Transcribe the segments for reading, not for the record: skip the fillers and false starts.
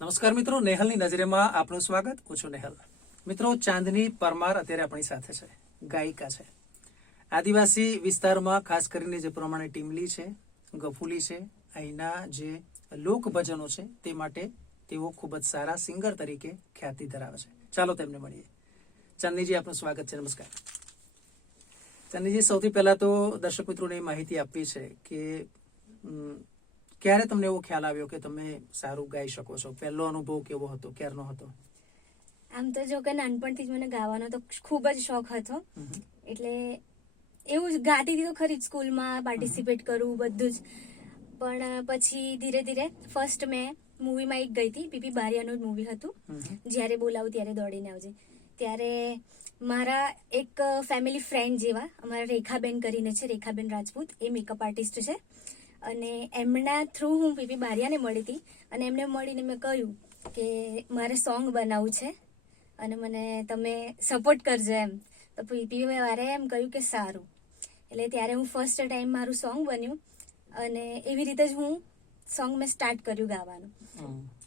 નમસ્કાર મિત્રો, નેહલની નજરેમાં આપનું સ્વાગત. હું છું નેહલ. મિત્રો, ચાંદની પરમાર અત્યારે આપણી સાથે છે, ગાયિકા છે. આદિવાસી વિસ્તારમાં ખાસ કરીને જે પ્રમાણે ટીમલી છે, ગફુલી છે, અહીંના જે લોક ભજનો છે તે માટે તેઓ ખૂબ જ સારા સિંગર તરીકે ખ્યાતિ ધરાવે છે. ચાલો તેમને મળીએ. ચાંદનીજી, આપનું સ્વાગત છે. નમસ્કાર. ચાંદનીજી, સૌથી પહેલા તો દર્શક મિત્રોને માહિતી આપવી છે કે ક્યારે તમને એવો ખ્યાલ આવ્યો કે તમે સારું ગાઈ શકો છો? પહેલો અનુભવ કેવો હતો, ક્યારનો હતો? આમ તો જો કે નાનપણથી જ મને ગાવાનો તો ખૂબ જ શોખ હતો. એટલે એવું જ ગાતી હતી તો ખરી, સ્કૂલમાં પાર્ટિસિપેટ કરું બધું જ. પણ પછી ધીરે ધીરે ફર્સ્ટ મેં મૂવીમાં એક ગઈ હતી, પીપી બારિયાનું જ મૂવી હતું, જ્યારે બોલાવું ત્યારે દોડીને આવજે. ત્યારે મારા એક ફેમિલી ફ્રેન્ડ જેવા અમારા રેખાબેન કરીને છે, રેખાબેન રાજપૂત, એ મેકઅપ આર્ટિસ્ટ છે. અને એમના થ્રુ હું પીપી બારિયાને મળી હતી. અને એમને મળીને મેં કહ્યું કે મારે સોંગ બનાવવું છે અને મને તમે સપોર્ટ કરજો એમ. તો પીપી વારે એમ કહ્યું કે સારું. એટલે ત્યારે હું ફર્સ્ટ ટાઈમ મારું સોંગ બન્યું અને એવી રીતે જ હું સોંગ મેં સ્ટાર્ટ કર્યું ગાવાનું.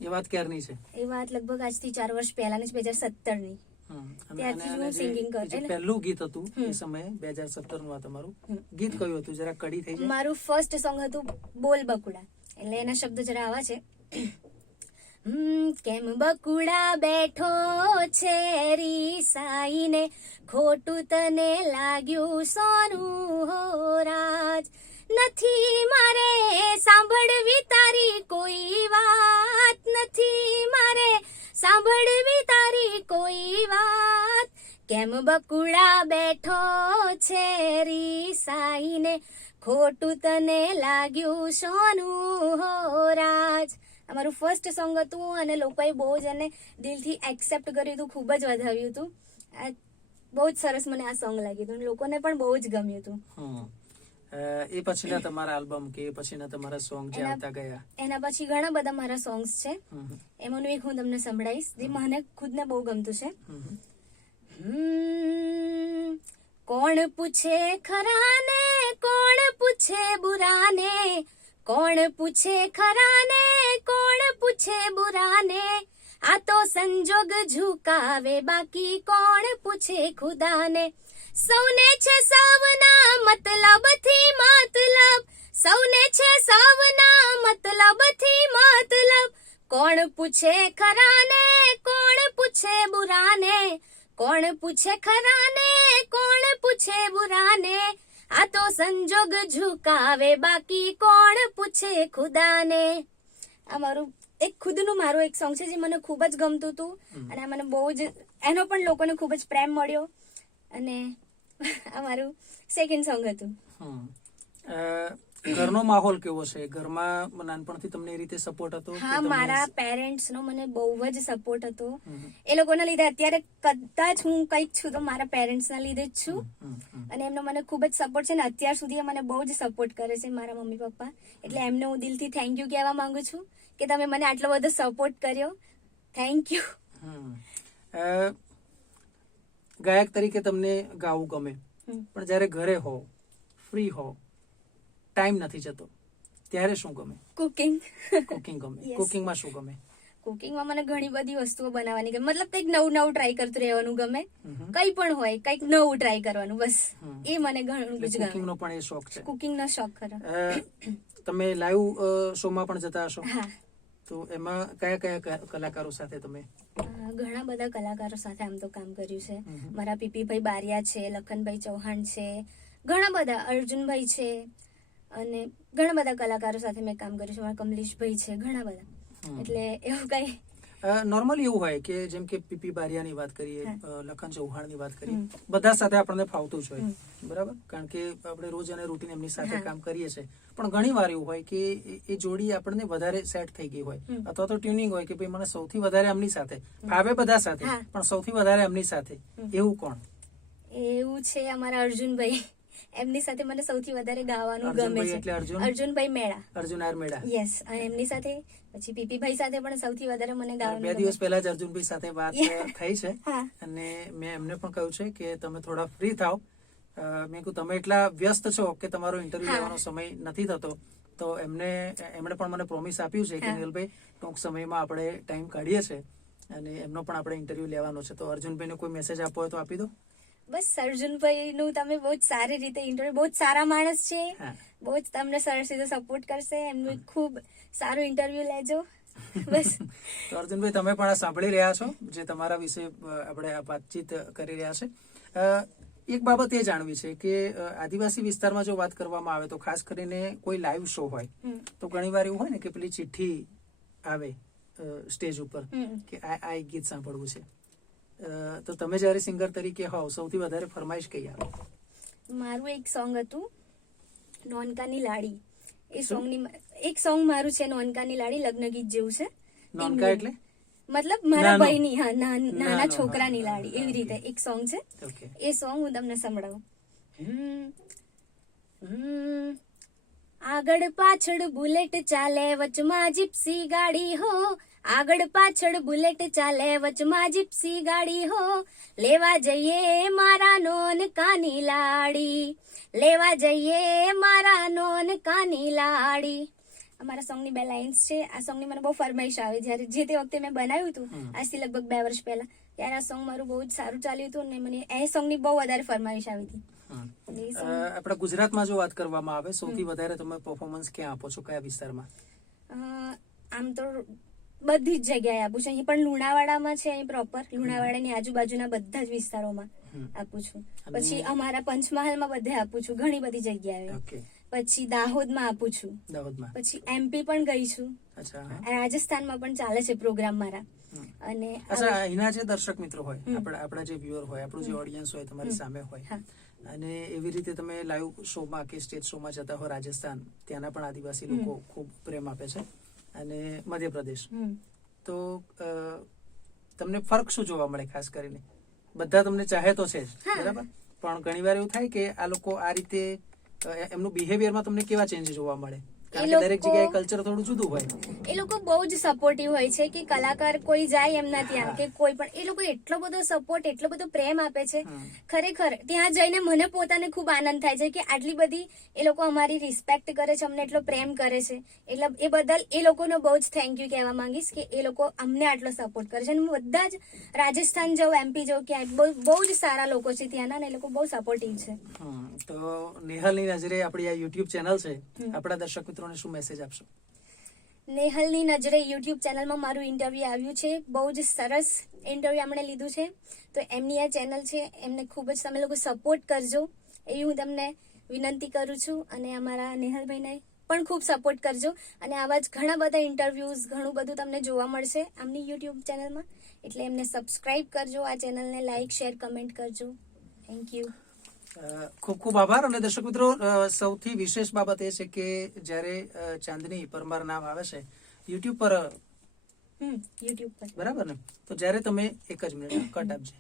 એ વાત ક્યારની છે? એ વાત લગભગ આજથી 4 વર્ષ પહેલાની, 2017ની. ત્યારથી હું સિંગિંગ કરું. પહેલું ગીત હતું એ સમયે 2017 નું. તમારું ગીત કયું હતું? જરા કડી થઈ જાય. મારું ફર્સ્ટ સોંગ હતું બોલ બકુડા. એટલે એના શબ્દ જરા આવા છે. કેમ બકુડા બેઠો છે રીસાઈને, ખોટું તને લાગ્યું સોનું હો રાજ. નથી મારે સાંભળવી તારી કોઈ વાત, નથી મારે સાંભળવી તારી કોઈ વાત. કેમ બકુડા બેઠો છે રીસાઈને, ખોટું તને લાગ્યું સોનું હો રાજ. અમારું ફર્સ્ટ સોંગ હતું અને લોકોએ બહુ જ એને દિલથી એક્સેપ્ટ કર્યું હતું, ખૂબ જ વધાવ્યું હતું. બહુ જ સરસ મને આ સોંગ લાગ્યું હતું, લોકોને પણ બહુ જ ગમ્યું હતું. એ પછીના તમારા આલ્બમ કે એ પછીના તમારા સોંગ જે આવતા ગયા? એના પછી ઘણા બધા મારા સોંગ્સ છે. એમાંનું એક હું તમને સંભળાઈશ જે મને ખુદને બહુ ગમતું છે. કોણ પૂછે ખરાને, કોણ પૂછે બુરાને, કોણ પૂછે ખરાને, કોણ પૂછે બુરાને. આ તો સંજોગ ઝુકાવે, બાકી કોણ પૂછે ખુદાને. સૌને છે સૌના મતલબથી મતલબ, સૌને છે સૌના મતલબથી મતલબ. કોણ પૂછે ખરાને, કોણ પૂછે બુરાને, કોણ પૂછે ખરાને, કોણ પૂછે બુરાને. આ તો સંજોગ ઝુકાવે, બાકી કોણ પૂછે ખુદાને. આ મારું એક ખુદનું મારું એક સોંગ છે જે મને ખૂબ જ ગમતું હતું અને મને બહુ જ એનો પણ લોકોને ખૂબ જ પ્રેમ મળ્યો. અને આ મારું સેકન્ડ સોંગ હતું. ઘરનો માહોલ કેવો છે? ઘરમાં નાનપણથી તમને એ રીતે સપોર્ટ હતો? હા, મારા પેરેન્ટ્સ નો મને બહુ જ સપોર્ટ હતો. એ લોકોના લીધે અત્યારે કદાચ હું કંઈક છું તો મારા પેરેન્ટ્સ ના લીધે જ છું. અને એમનો મને ખૂબ જ સપોર્ટ છે ને અત્યાર સુધી મને બહુ જ સપોર્ટ કરે છે મારા મમ્મી પપ્પા. એટલે એમને હું દિલથી થેન્ક યુ કહેવા માંગુ છું કે તમે મને આટલો બધો સપોર્ટ કર્યો. Thank you. ગાયક તરીકે તમને ગાવું ગમે, પણ જયારે ઘરે હો, ફ્રી હો, ટાઈમ નથી જતો, ત્યારે શું ગમે? કુકિંગ. કુકિંગ ગમે. કુકિંગમાં શું ગમે? કુકિંગમાં મને ઘણી બધી વસ્તુઓ બનાવવાની ગમે. મતલબ કંઈક નવું નવું ટ્રાય કરતું રહેવાનું ગમે. કંઈ પણ હોય, કંઈક નવું ટ્રાય કરવાનું, બસ એ મને ઘણું જ ગમે. કુકિંગનો પણ એ શોખ છે? કુકિંગનો શોખ ખરો. તમે લાઈવ શોમાં પણ જતા હશો? હા. તો એમાં કયા કયા કલાકારો સાથે તમે? ઘણા બધા કલાકારો સાથે આમ તો કામ કર્યું છે. મારા પીપીભાઈ બારિયા છે, લખનભાઈ ચૌહાણ છે, ઘણા બધા, અર્જુનભાઈ છે, અને ઘણા બધા કલાકારો સાથે મેં કામ કર્યું છે. મારા કમલેશભાઈ છે, ઘણા બધા. એટલે એવું કઈ નોર્મલી એવું હોય કે જેમ કે પીપી બારિયાની વાત કરીએ, લખન ચૌહાણની વાત કરીએ, બધા સાથે આપણને ફાવતું જ હોય, બરાબર? કારણ કે આપણે રોજ અને રૂટીન એમની સાથે કામ કરીએ છીએ. પણ ઘણી વાર એવું હોય કે એ જોડી આપણને વધારે સેટ થઈ ગઈ હોય, અથવા તો ટ્યુનિંગ હોય કે ભાઈ મને સૌથી વધારે એમની સાથે ફાવે, બધા સાથે પણ સૌથી વધારે એમની સાથે. એવું કોણ? એવું છે અમારા અર્જુનભાઈ. એમની સાથે મને સૌથી વધારે ગાવાનું ગમે છે. અર્જુનભાઈ મેળા. અર્જુન આર મેળા. યસ. અને એમની સાથે પછી પીપીભાઈ સાથે પણ સૌથી વધારે મને ગાવાનું. 2 દિવસ પહેલા જ અર્જુનભાઈ સાથે વાત થઈ છે અને મેં એમને પણ કહ્યું છે કે તમે થોડા ફ્રી થાવ. મેં કહ્યું તમે એટલા વ્યસ્ત છો કે તમારો ઇન્ટરવ્યુ લેવાનો સમય નથી થતો, તો એમણે પણ મને પ્રોમિસ આપ્યું છે કે હા. નિહલભાઈ ટૂંક સમયમાં આપણે ટાઈમ કાઢીએ છીએ અને એમનો પણ આપણે ઇન્ટરવ્યુ લેવાનો છે. તો અર્જુનભાઈને કોઈ મેસેજ આપવો હોય તો આપી દો. બસ અર્જુનભાઈ નું તમે બહુ જ સારી રીતે ઇન્ટરવ્યુ, બહુ જ સારા માણસ છે, હા. બહુ જ તમને સરસ રીતે સપોર્ટ કરશે, એમનું ખૂબ સારું ઇન્ટરવ્યુ લેજો. બસ તો અર્જુનભાઈ તમે પણ આ સાંભળી રહ્યા છો જે તમારા વિશે આપણે આ વાતચીત કરી રહ્યા છે. એક બાબત એ જાણવી છે કે આદિવાસી વિસ્તારમાં જો વાત કરવામાં આવે તો ખાસ કરીને કોઈ લાઈવ શો હોય તો ઘણીવાર એવું હોય ને કે પેલી ચિઠ્ઠી આવે સ્ટેજ ઉપર કે આ એક ગીત સાંભળવું છે. તો તમે જયારે સિંગર તરીકે હોવ સૌથી વધારે ફરમાઈશ કઈ આવે? મારું એક સોંગ હતું નોનકાની લાડી. એ સોંગની એક સોંગ મારું છે નોનકાની લાડી, લગ્ન ગીત જેવું છે. નોનકા એટલે મતલબ મારા નાનો. ભાઈની, હા, નાનો, નાના હા. છોકરાની લાડી, એવી રીતે એક સોંગ છે. ઓકે. એ સોંગ હું તમને સંભળાવું. આગળ પાછળ બુલેટ ચાલે વચમાં જીપ્સી ગાડી હો, આગળ પાછળ બુલેટ ચાલે વચમાં જીપ્સી ગાડી હો, લેવા જઈએ મારા નોન કાની લાડી, લેવા જઈએ મારા નોન કાની લાડી. અમારા સોંગની 2 લાઇન્સ છે. આ સોંગની મને બહુ ફરમાઈશ આવે જ્યારે જે તે વખતે મેં બનાવ્યું હતું, આજથી લગભગ 2 વર્ષ પહેલા, ત્યારે આ સોંગ મારું બહુ જ સારું ચાલ્યું હતું અને મને એ સોંગની બહુ વધારે ફરમાઈશ આવી હતી. અને એ song, આપણા ગુજરાતમાં જો વાત કરવામાં આવે સૌથી વધારે તમે પરફોર્મન્સ ક્યાં આપો છો, કયા વિસ્તારમાં? આમ તો બધી જ જગ્યાએ આપું છું. અહીં પણ લુણાવાડામાં છે, અહીં પ્રોપર લુણાવાડાની આજુબાજુના બધા જ વિસ્તારોમાં આપું છું. પછી અમારા પંચમહાલમાં બધે આપું છું, ઘણી બધી જગ્યાએ. ઓકે. પછી દાહોદમાં આપું છું, દાહોદમાં. પછી એમપી પણ ગઈ છું, અચ્છા. હા. રાજસ્થાનમાં પણ ચાલે છે પ્રોગ્રામ મારા. અને અચ્છા, અહીંના જે દર્શક મિત્રો હોય, આપણા જે વ્યુઅર હોય, આપણું જે ઓડિયન્સ હોય તમારી સામે હોય, હા. અને એવી રીતે તમે લાઈવ શોમાં કે સ્ટેજ શોમાં જતા હો રાજસ્થાન, ત્યાંના પણ આદિવાસી લોકો ખૂબ પ્રેમ આપે છે, અને મધ્યપ્રદેશ, તો તમને ફરક શું જોવા મળે? ખાસ કરીને બધા તમને ચાહે તો છે જ, બરાબર, પણ ઘણીવાર એવું થાય કે આ લોકો આ રીતે એમનું બિહેવિયરમાં તમને કેવા ચેન્જ જોવા મળે? કારણ કે દરેક જગ્યાએ કલ્ચર થોડું જુદું હોય. એ લોકો બહુ જ સપોર્ટિવ હોય છે કે કલાકાર કોઈ જાય એમના ત્યાં કે કોઈ પણ, એ લોકો એટલો બધો સપોર્ટ, એટલો બધો પ્રેમ આપે છે. ખરેખર ત્યાં જઈને મને પોતાને ખૂબ આનંદ થાય છે કે આટલી બધી એ લોકો અમારી રિસ્પેક્ટ કરે છે, અમને એટલો પ્રેમ કરે છે. એટલે એ બદલ એ લોકોનો બહુ જ થેન્ક યુ કહેવા માંગીશ કે એ લોકો અમને આટલો સપોર્ટ કરે છે. અને બધા જ રાજસ્થાન જાઉં, એમપી જાઉં, ક્યાંય બહુ જ સારા લોકો છે ત્યાંના, ને એ લોકો બહુ સપોર્ટિવ છે. તો નેહલની નજરે આપણી આ યુટ્યુબ ચેનલ છે, આપણા દર્શક મિત્રોને શું મેસેજ આપશો? નેહલની નજરે યુટ્યુબ ચેનલમાં મારું ઇન્ટરવ્યુ આવ્યું છે. બહુ જ સરસ ઇન્ટરવ્યુ એમણે લીધું છે. તો એમની આ ચેનલ છે, એમને ખૂબ જ તમે લોકો સપોર્ટ કરજો એવી હું તમને વિનંતી કરું છું. અને અમારા નેહલભાઈને પણ ખૂબ સપોર્ટ કરજો. અને આવા જ ઘણા બધા ઇન્ટરવ્યુઝ, ઘણું બધું તમને જોવા મળશે આમની યુટ્યુબ ચેનલમાં. એટલે એમને સબસ્ક્રાઇબ કરજો, આ ચેનલને લાઇક, શેર, કમેન્ટ કરજો. Thank you. ખૂબ ખૂબ આભાર. અને દર્શક મિત્રો, સૌથી વિશેષ બાબત એ છે કે જ્યારે ચાંદની પરમાર નામ આવે છે યુટ્યુબ પર, યુટ્યુબ પર, બરાબર ને, તો જ્યારે તમે એક જ મિનિટ કટ આપજે,